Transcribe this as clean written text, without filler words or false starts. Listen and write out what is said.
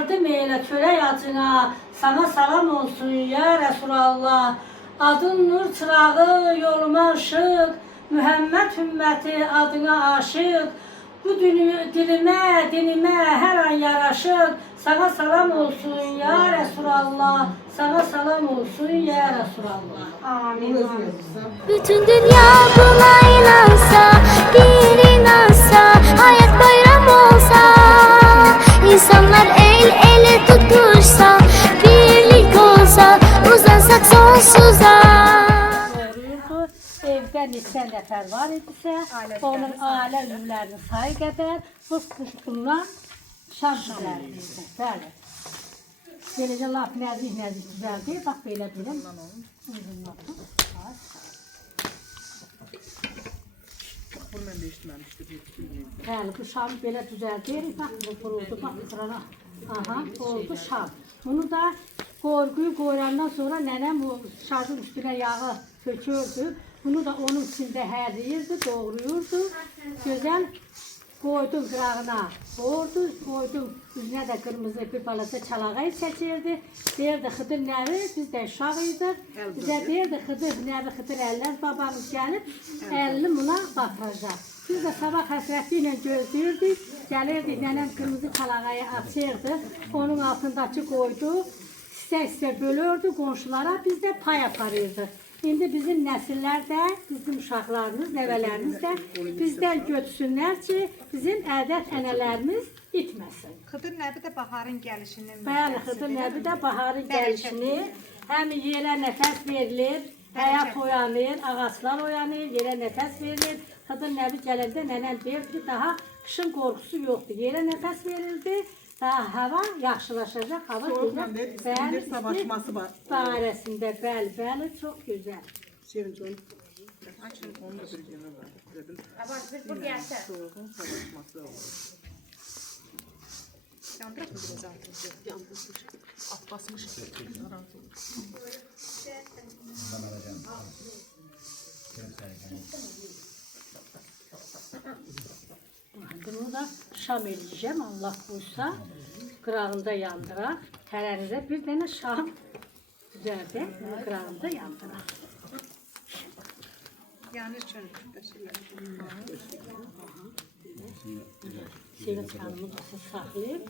yardım eyle çörek acına. Sana salam olsun ya Resulallah. Adın nur çırağı, yoluma ışık. Muhammed ümmeti adına aşık. Bu dilime, dinime her an yaraşır. Sana salam olsun ya Resulallah. Sana salam olsun ya Resulallah. Amin. Bütün dünya buna inansa, bir inansa, hayat bayram olsa, insanlar el ele tutuşsa, birlik olsa, uzansak sonsuza. Doğruydu. Evdə neçə nəfər var idisə, onun ailə üzvlərinin sayı qədər bu quşqunlar şam düzəldirdi. Bəli. Beləcə lap nəzik düzəldi. Bax belə bilim. Bəli, bu şam belə düzəldir. Bax, bu quruldu. Bax, qırana. Aha, oldu şam. Bunu da qorğuyu qoyandan sonra nənəm bu şarjın üstünə yağı tökürdü. Bunu da onun içində hərləyirdi, doğrayırdı. Gözəl koydum qırağına, koydum üzünə də qırmızı bir balaca çalağayı çəkirdi. Deyirdi Xıdır nəvi, biz də uşaq idik. Bizə deyirdi Xıdır nəvi, Xıdır əllər babamız gəlib, əlini buna batıracaq. Biz də sabah həsrəti ilə gözləyirdik. Gəlirdik, nənəm qırmızı çalağayı açırdı. Onun altındakı qoydu, hissə bölürdü qonşulara, biz də pay aparırdıq. İndi bizim nəsillər də, bizim uşaqlarımız, nəvələrimiz də bizdən götürsünlər ki, bizim ədət-ənələrimiz itməsin. Xıdır Nəbi də baharın gəlişinin Bəli, Xıdır Nəbi də baharın gəlişini həm yerə nəfəs verilir, həyat oyanır, ağaclar oyanır, yerə nəfəs verilir. Xıdır Nəbi gələndə nənəm deyirdi ki, daha qışın qorxusu yoxdur, yerə nəfəs verildi. Daha hava yaxşılaşacaq, hava gözəl. Bəli, savaşması var. Barəsində, bəli, çox gözəl. Sevinç onu açın, onun da bir yanı var. Soğuğun savaşması var. Yandıraq mı biraz altı? Yandırmış, at basmış. Bunu da şam eləyəcəm, Allah buysa. Qırağında yandıraq. Tərərinizə bir dənə şam düzəldək, qırağında yandıraq. Yanır üçün. Sevinç xanımı da siz saxlayıb.